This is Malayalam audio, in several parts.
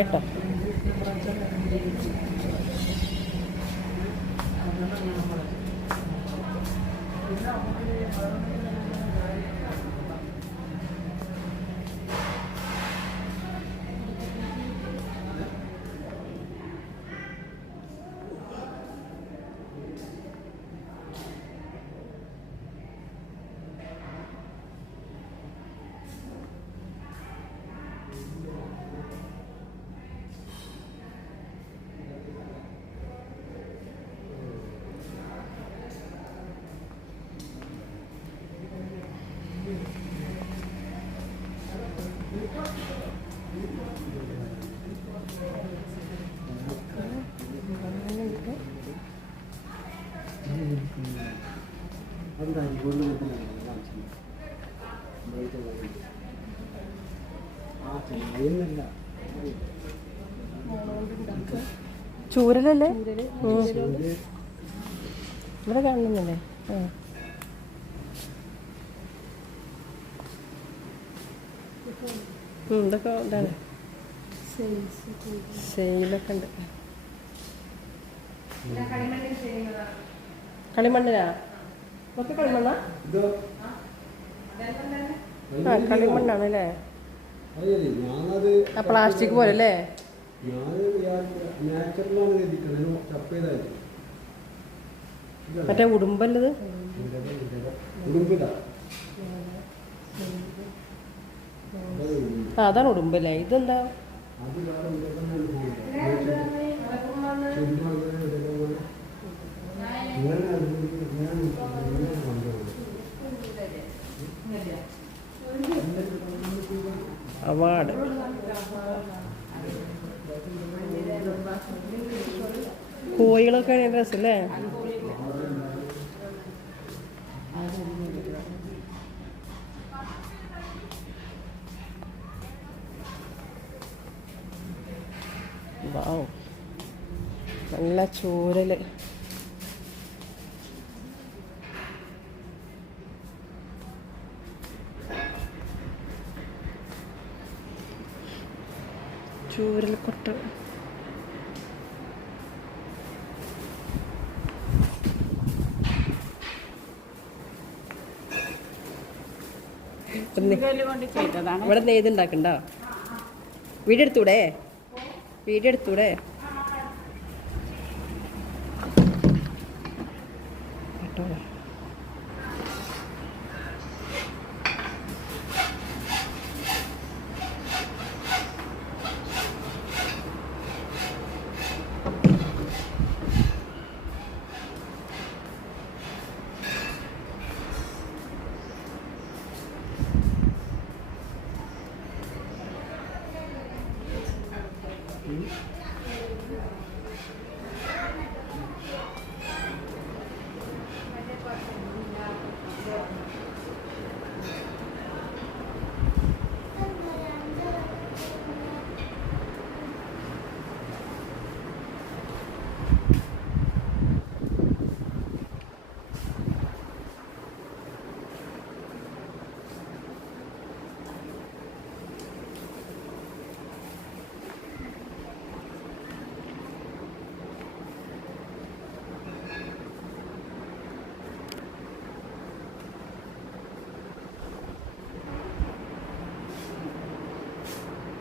കേട്ടോ എന്താ ഇങ്ങോട്ട് ആ ചെയ്യുന്നില്ല ചൂരലല്ലേ? ഉം. ഇവിടെ കാണുന്നില്ലേ ഇതൊക്കെ ഇതാണ്. സെയിലൊക്കെ ഉണ്ട്. കളിമണ്ണിനാ കളിമണ്ണാ? ആ കളിമണ്ണാണ് അല്ലേ ആ പ്ലാസ്റ്റിക് പോലെ അല്ലേ മറ്റേ ഉടുമ്പല്ലത്? ആ അതാണ് ഉടുമ്പല്ലേ. ഇതെന്താ? അത് അവാർഡ്. കോഴികളൊക്കെ രസമല്ലേ വൗ. നല്ല ചൂരൽ. ചൂരൽ കൊട്ട കൊണ്ട് ചെയ്തതാണ് ഇവിടെ നെയ്തുണ്ടാക്കണ്ടോ വീടെടുത്തൂടെ? എടുത്തൂടെ വീഡിയോ എടുത്തൂടെ കേട്ടോ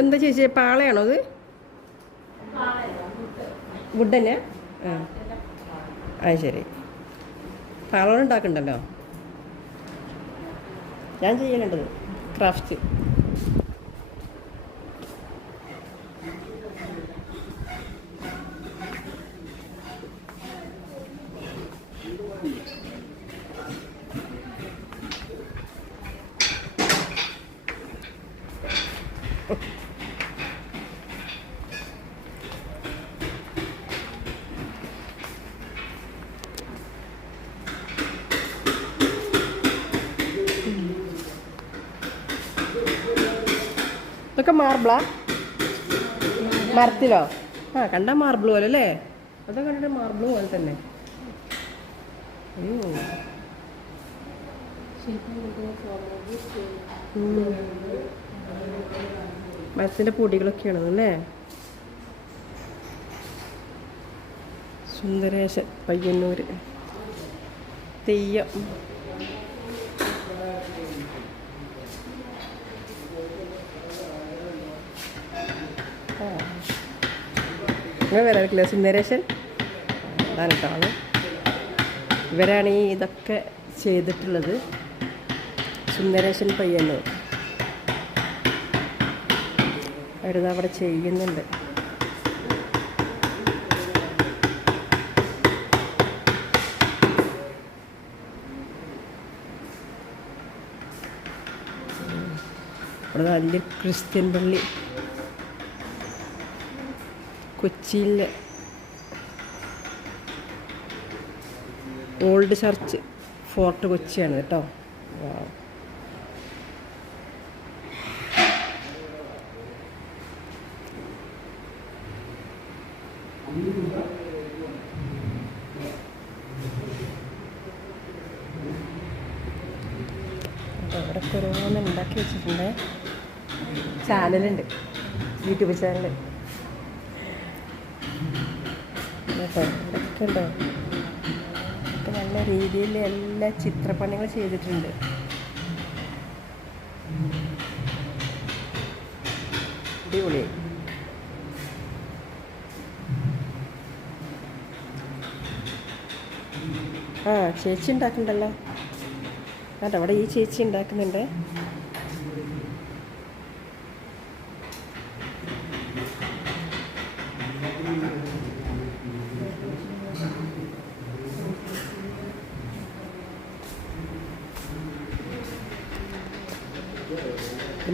എന്താ ചേച്ചി പാളയാണോ അത്? വുഡ് തന്നെ ആ അത് ശരി. പാളോട് ഉണ്ടാക്കണ്ടല്ലോ? ഞാൻ ചെയ്യലുണ്ടത് ക്രാഫ്റ്റ്. ഇതൊക്കെ മാർബിളാ? മരത്തിലോ? ആ കണ്ട മാർബിൾ പോലെ അല്ലേ? അതൊക്കെ കണ്ടിട്ട് മാർബിൾ പോലെ തന്നെ. മരത്തിന്റെ പൊടികളൊക്കെയാണ് അല്ലേ? സുന്ദരേശൻ പയ്യന്നൂർ തെയ്യം. ആ. വരാൻ വരാറില്ല സുന്ദരേശൻ. അതാണ് ഇവരാണ് ഈ ഇതൊക്കെ ചെയ്തിട്ടുള്ളത്. സുന്ദരേശൻ പയ്യന്നൂർ. അവരിത് അവിടെ ചെയ്യുന്നുണ്ട്. അവിടെ വലിയ ക്രിസ്ത്യൻ പള്ളി കൊച്ചിയിലെ ഓൾഡ് ചർച്ച് ഫോർട്ട് കൊച്ചിയാണ് കേട്ടോ. അവിടെ ഓരോന്ന് ഉണ്ടാക്കി വെച്ചിട്ടുണ്ട്. ചാനലുണ്ട്. യൂട്യൂബ് ചാനൽ കേട്ടോ. ഇതൊക്കെ നല്ല രീതിയിൽ എല്ലാ ചിത്രപ്പണികൾ ചെയ്തിട്ടുണ്ട്. അടിപൊളി. ആ ചേച്ചി ഉണ്ടാക്കുന്നുണ്ടല്ലോ അവിടെ ഈ ചേച്ചി ഉണ്ടാക്കുന്നുണ്ട്.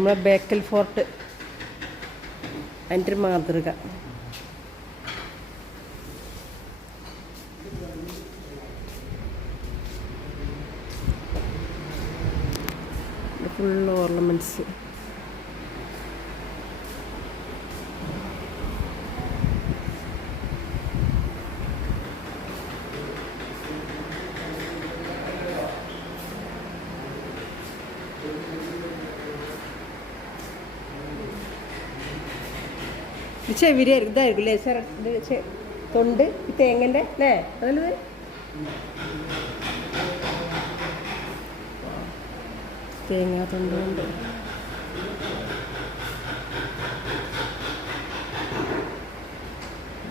നമ്മളെ ബേക്കൽ ഫോർട്ട് അതിന്റെ മാതൃക. ഫുൾ ഓർണമെന്റ്സ് ഇത് ചെവിരി ഇതായിരിക്കും അല്ലേ ചെറ തൊണ്ട് ഈ തേങ്ങന്റെ അല്ലേ? അതല്ലേ തേങ്ങ തൊണ്ട് കൊണ്ട്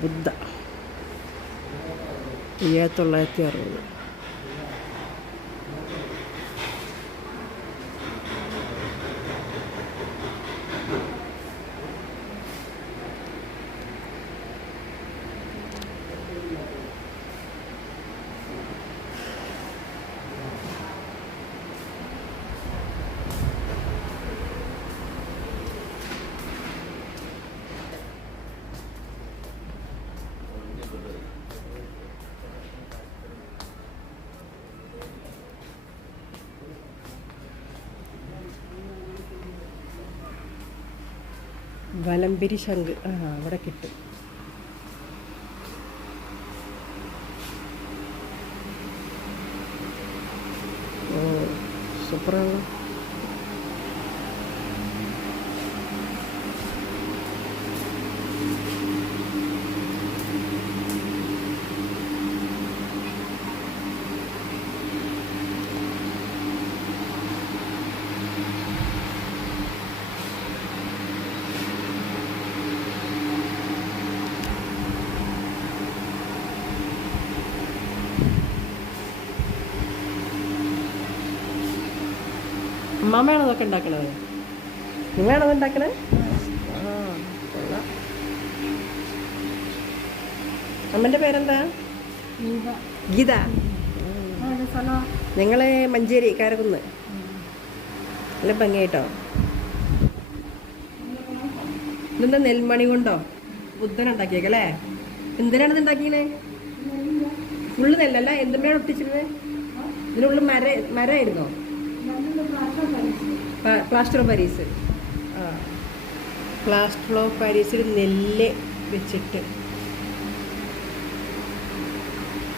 ബുദ്ധ. ആയിരത്തി തൊള്ളായിരത്തി അറുപത്. വലമ്പിരി ശംഖ് ആ അവിടെ കിട്ടും. അമ്മാമ്മയാണോ അതൊക്കെ ഉണ്ടാക്കണത്? നിങ്ങളാണോ ഉണ്ടാക്കണേ? ഉണ്ടാക്കണത് ആ കൊള്ളാം. അമ്മന്റെ പേരെന്താ? ഗീത. ഞങ്ങൾ മഞ്ചേരി കാരകുന്ന് നല്ല ഭംഗിയായിട്ടോ? ഇതെന്താ നെൽമണി കൊണ്ടോ? ബുദ്ധൻ ഉണ്ടാക്കിയേക്കല്ലേ എന്തിനാണ് ഇത് ഉണ്ടാക്കിയത് ഫുള്ള് നെല്ലല്ല? എന്തിനാണ് ഒട്ടിച്ചിരുന്നത്? ഇതിനുള്ള മര മരമായിരുന്നോ? പ്ലാസ്റ്റർ ഓഫ് പാരീസ് ആ. പ്ലാസ്റ്റർ ഓഫ് പാരീസിൽ നെല്ല് വെച്ചിട്ട്.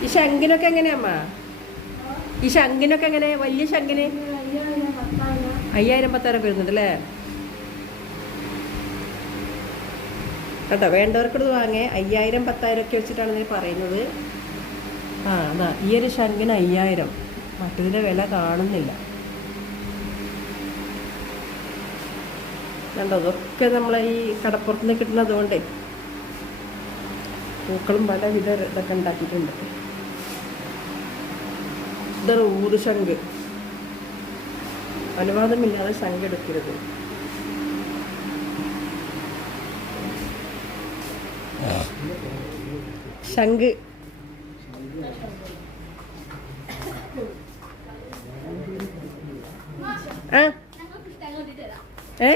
ഈ ശങ്കിനൊക്കെ എങ്ങനെയമ്മ ഈ ശങ്കിനൊക്കെ എങ്ങനെ? വലിയ ശങ്കിന് അയ്യായിരം പത്തായിരം വരുന്നുണ്ട് അല്ലേ? കേട്ടോ വേണ്ടവർക്കടുത്ത് വാങ്ങേ. അയ്യായിരം പത്തായിരം ഒക്കെ വെച്ചിട്ടാണ് ഇതിന് പറയുന്നത്. ആ അതാ ഈ ഒരു ശംഖിന് അയ്യായിരം. മറ്റതിന്റെ വില കാണുന്നില്ല. കണ്ടോ അതൊക്കെ നമ്മളെ ഈ കടപ്പുറത്ത് നിന്ന് കിട്ടുന്നത് കൊണ്ടേ പൂക്കളും പല വിധ ഇതൊക്കെ ഉണ്ടാക്കിയിട്ടുണ്ട്. ഇതാണ് ശംഖ്. അനുവാദമില്ലാതെ ശംഖ് എടുക്കരുത്. ശംഖ്. ആ ഏ?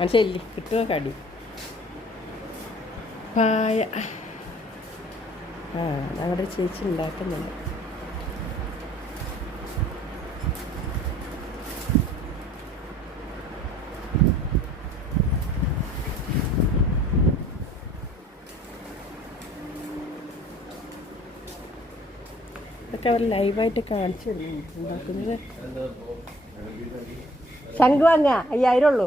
ആ ശരി കിട്ടുക കടി? പായ. ആ ഞങ്ങളുടെ ചേച്ചി ഉണ്ടാക്കുന്നുണ്ട്. ഇതൊക്കെ അവർ ലൈവായിട്ട് കാണിച്ചു തരുന്നു ഉണ്ടാക്കുന്നത്. ശംഖ് വാങ്ങ അയ്യായിരം ഉള്ളൂ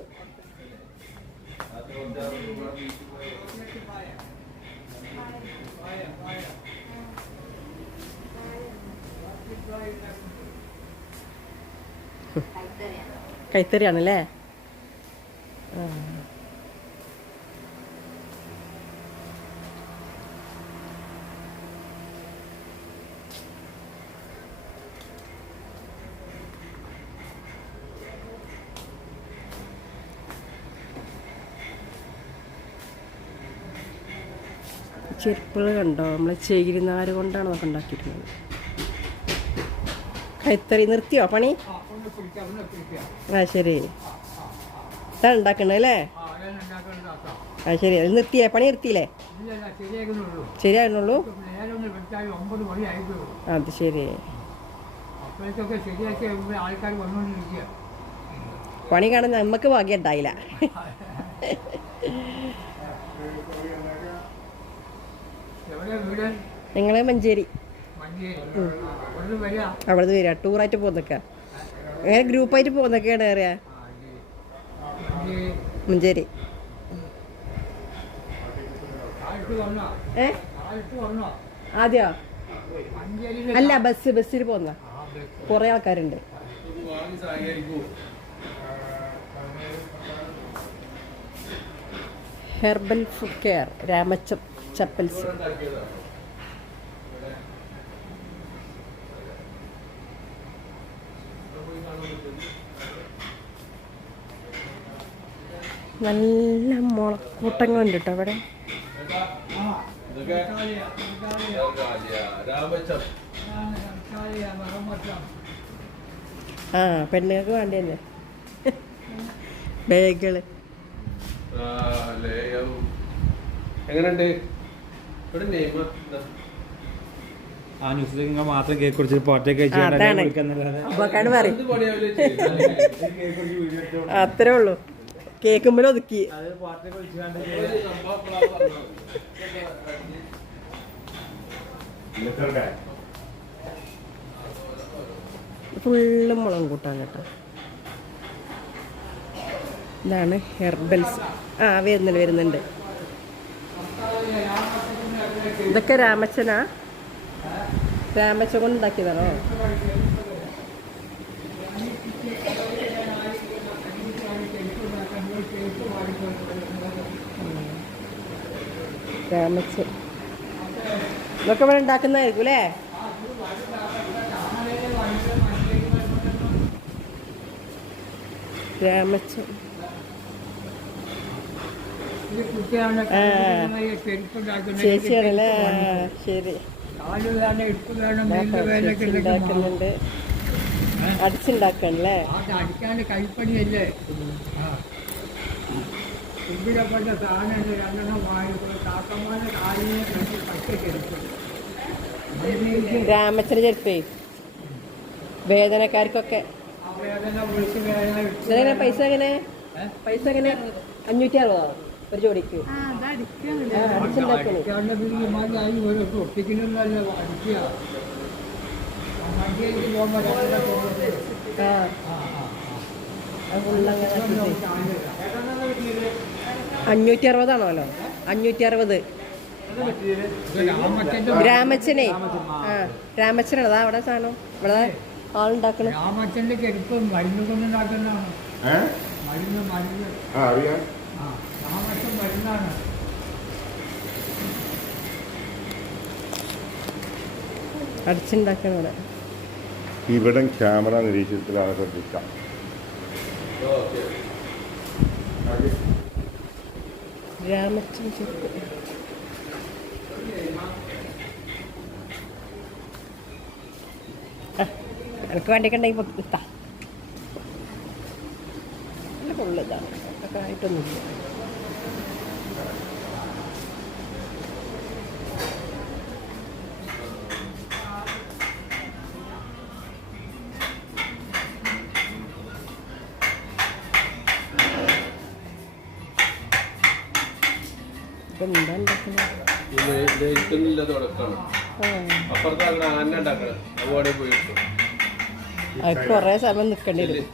കൈത്തറിയാണല്ലേ ആ. ചെരുപ്പുകൾ കണ്ടോ? നമ്മൾ ചേകിരിനാര് കൊണ്ടാണ് നമുക്ക് ഉണ്ടാക്കിയിരുന്നത് കൈത്തറി നിർത്തിയോ? പണി? ആ ശരി. ഇതാണ് ഉണ്ടാക്കണേ അല്ലേ? ആ ശരി. അത് നിർത്തിയേ? പണി നിർത്തിയില്ലേ? ശരിയായിരുന്നുള്ളൂ. അത് ശരി. പണി കാണുന്ന നമുക്ക് ഭാഗ്യം ഉണ്ടായില്ല. ഞങ്ങൾ മഞ്ചേരി. അവിടുന്ന് വരിക ടൂറായിട്ട് പോകുന്നൊക്കെ അങ്ങനെ ഗ്രൂപ്പായിട്ട് പോകുന്നൊക്കെയാണ് അറിയാ? മഞ്ചേരി. ഏ? ആദ്യോ? അല്ല ബസ് ബസ്സിൽ പോകുന്ന. കുറേ ആൾക്കാരുണ്ട്. ഹെർബൽ ഫുഡ് കെയർ രാമച്ച. ചപ്പൽസ്. നല്ല മുളക്കൂട്ടങ്ങളുണ്ട് കേട്ടോ അവിടെ. ആ പെണ്ണുങ്ങൾക്ക് വേണ്ടി തന്നെ ബാഗുകൾ എങ്ങനെയുണ്ട്? ആ ന്യൂസിലേക്ക് മാത്രം കേക്ക് പാട്ടൊക്കെ ചെയ്യുന്നത്? അത്രേ ഉള്ളൂ. കേക്കുമ്പോൾ ഒതുക്കി. ഫുള്ള് മുളകും കൂട്ടാൻ കേട്ടോ. ഇതാണ് ഹെർബൽസ്. ആ വരുന്നുണ്ട് വരുന്നുണ്ട്. ഇതൊക്കെ രാമച്ചനാ? രാമച്ചൻ കൊണ്ട് ഉണ്ടാക്കിയതാണോ രാമച്ചൻ. ഇതൊക്കെ ഇവിടെ ഉണ്ടാക്കുന്നതായിരിക്കും അല്ലേ? രാമച്ചൻ ഈ കുട്ടിയാണ് ആ. ഈ ചെരുപ്പുണ്ടാക്കുന്നത്. ചേച്ചിയാണല്ലേ ശരി. ഉണ്ടാക്കുന്നുണ്ട് അടിച്ചുണ്ടാക്കണല്ലേ കൈപ്പണിയല്ലേ? സാധനം രണ്ടെണ്ണം കാലിനെ കണ്ട് പച്ചക്കെടുക്കും രാമച്ചന് ചെരുപ്പേ? വേദനക്കാർക്കൊക്കെ. പൈസ എങ്ങനെ? പൈസ എങ്ങനെ? അഞ്ഞൂറ്റി അറുപതോ ഒരു ജോഡിക്ക്. അഞ്ഞൂറ്റി അറുപതാണല്ലോ അഞ്ഞൂറ്റി അറുപത് രാമച്ചനെ. ആ ഗ്രാമച്ചനാണ് അതാ അവിടെ സാധനം. ഇവിടെ ആളുണ്ടാക്കണം രാമച്ചന്റെ ചെരുപ്പ് മരുന്ന് കൊണ്ടുണ്ടാക്കുന്നതാണ് മരുന്ന് മരുന്ന്. അറിയാം. ആ രാമച്ചൻ മരുന്നാണ് അടിച്ചുണ്ടാക്കണം ഇവിടെ ക്യാമറ നിരീക്ഷണത്തിലാണ് ശ്രദ്ധിക്കാം ചെരുപ്പ് ആ, എനിക്ക് വേണ്ടിക്കണ്ടെങ്കിൽ ഇത്താ നല്ല ഫുള്ളിതാണ് ആയിട്ടൊന്നുമില്ല. ഉണ്ടാക്കുന്നത് ഉണ്ടാക്കണം. അതുപോലെ പോയിട്ട് അത് കുറേ സമയം നിൽക്കേണ്ടി വരും.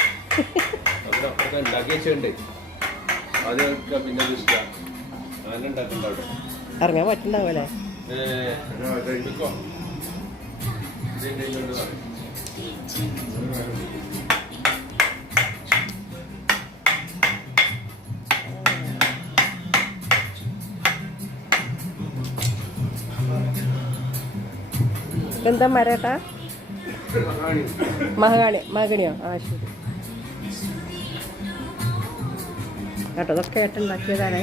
ഇറങ്ങാൻ പറ്റുണ്ടാവല്ലേ. എന്താ മരട്ടാ? മഹാണി. മഹാഗണിയോ ആ ശരി. കേട്ടോ ഇതൊക്കെ ഏട്ടുണ്ടാക്കിയതാണ്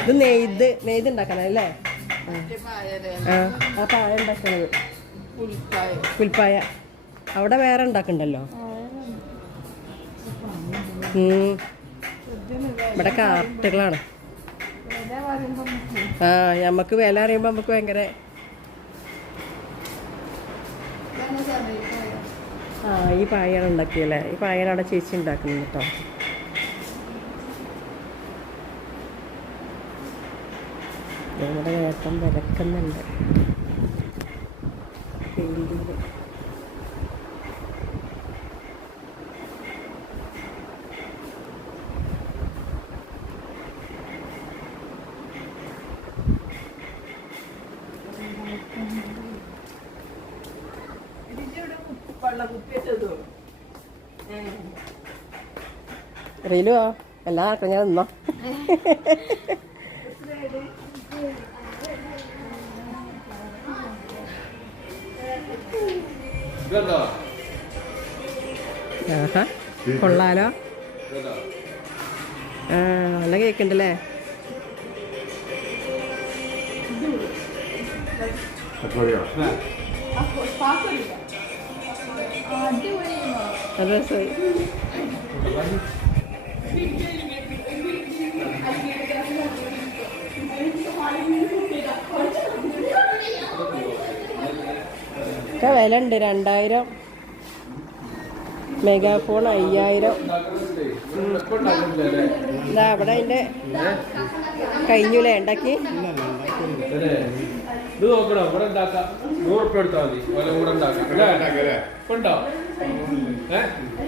ഇത് നെയ്ത് നെയ്ത് ഉണ്ടാക്കണല്ലേ ആ. ആ പായ ഉണ്ടാക്കണത്. പുൽപ്പായ. അവിടെ വേറെ ഉണ്ടാക്കണ്ടല്ലോ. ഇവിടെ കാർട്ടുകളാണ്. ആ നമുക്ക് വില അറിയുമ്പോൾ നമുക്ക് ഭയങ്കര ആ ഈ പായാണ് ഉണ്ടാക്കിയല്ലേ ഈ പായാണ് അവിടെ ചേച്ചി ഉണ്ടാക്കുന്നത് കേട്ടോ. നമ്മുടെ നേട്ടം വിലക്കുന്നുണ്ട്. റീലുവോ എല്ലാവർക്കും ഞാൻ നിന്നോ. ആഹാ കൊള്ളാലോ. ആ നല്ല കേക്കുണ്ടല്ലേ? അതെ രസമായി. ഒക്കെ വില ഉണ്ട് രണ്ടായിരം. മെഗാഫോൺ അയ്യായിരം. ഇതാ അവിടെ അതിന്റെ കഴിഞ്ഞൂലേ ഉണ്ടാക്കി? അല്ലേ? ഇത് നോക്കണം ഇവിടെ ഉണ്ടാക്കാം. നൂറ് ഉറുപ്പ്യ എടുത്താൽ മതി. കൂടെ ഉണ്ടാക്കാം?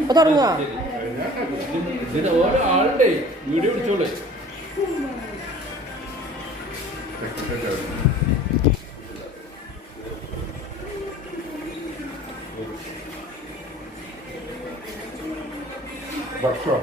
ഇപ്പൊ തുടങ്ങുക ഇത് ഓരോ ആളുടെ വീഡിയോ പിടിച്ചോളേ ഭക്ഷണം.